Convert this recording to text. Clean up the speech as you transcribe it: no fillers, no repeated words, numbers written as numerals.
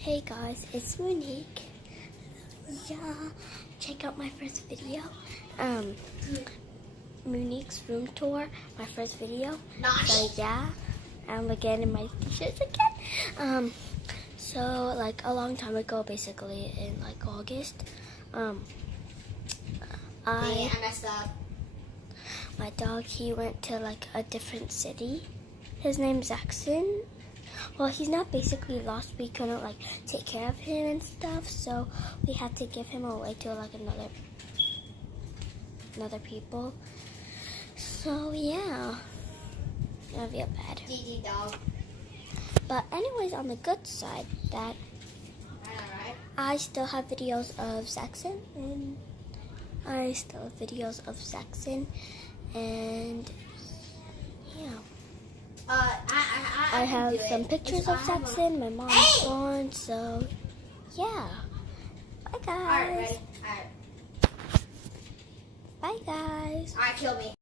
Hey guys, it's Monique. Yeah, check out my first video. Monique's room tour, my first video. So yeah, I'm again in my t-shirts again. So like a long time ago, basically in like August, I messed up. My dog, he went to like a different city. His name's Zaxxon. Well, he's not basically lost. We couldn't like take care of him and stuff, so we had to give him away to like another people. So yeah, I feel bad. GG dog. But anyways, on the good side, that I still have videos of Zaxxon, and yeah. I have some pictures of Zaxxon, my mom's phone, so yeah. Bye guys. Alright, ready? Alright. Bye guys. Alright, kill me.